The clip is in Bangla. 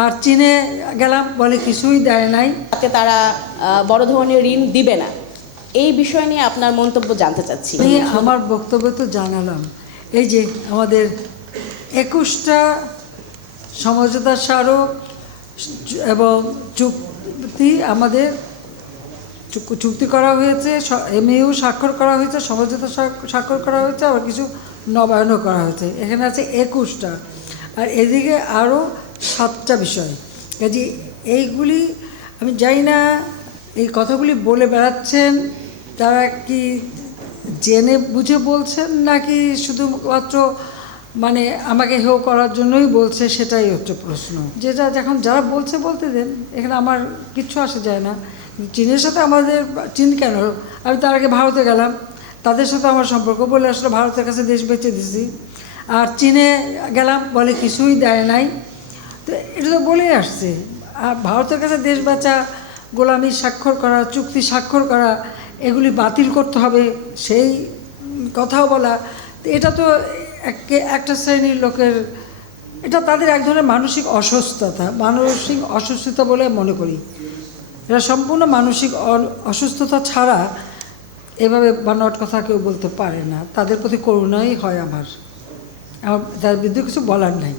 আর চীনে গেলাম, বলে কিছুই দেয় নাই, তাতে তারা বড় ধরনের ঋণ দিবে না। এই বিষয় নিয়ে আপনার মন্তব্য জানতে চাচ্ছি। আমি আমার বক্তব্য তো জানালাম। এই যে আমাদের 21টা সমঝোতা স্মারক এবং চুক্তি আমাদের চুক্তি করা হয়েছে, এমইউ স্বাক্ষর করা হয়েছে, সমঝোতা স্বাক্ষর করা হয়েছে, আবার কিছু নবায়নও করা হয়েছে। এখানে আছে 21টা, আর এদিকে আরও 7টা বিষয়। কাজে এইগুলি আমি জানি না, এই কথাগুলি বলে বেড়াচ্ছেন তারা কি জেনে বুঝে বলছেন নাকি শুধুমাত্র মানে আমাকে হেও করার জন্যই বলছে, সেটাই হচ্ছে প্রশ্ন। যেটা যখন যারা বলছে বলতে দেন, এখানে আমার কিচ্ছু আসে যায় না। চীনের সাথে আমাদের, চীন কেন, আমি তার আগে ভারতে গেলাম, তাদের সাথে আমার সম্পর্ক বলে আসলে ভারতের কাছে দেশ বেঁচে দিছি। আর চীনে গেলাম, বলে কিছুই দেয় নাই, তো এটা তো বলেই আসছে। আর ভারতের কাছে দেশ বেচা, গোলামি স্বাক্ষর করা, চুক্তি স্বাক্ষর করা, এগুলি বাতিল করতে হবে সেই কথাও বলা, তো এটা তো একটা শ্রেণীর লোকের, এটা তাদের এক ধরনের মানসিক অসুস্থতা বলে মনে করি। এরা সম্পূর্ণ মানসিক অসুস্থতা ছাড়া এভাবে বানোয়াট কথা কেউ বলতে পারে না। তাদের প্রতি করুণাই হয় আমার, তার বিরুদ্ধে কিছু বলার নাই।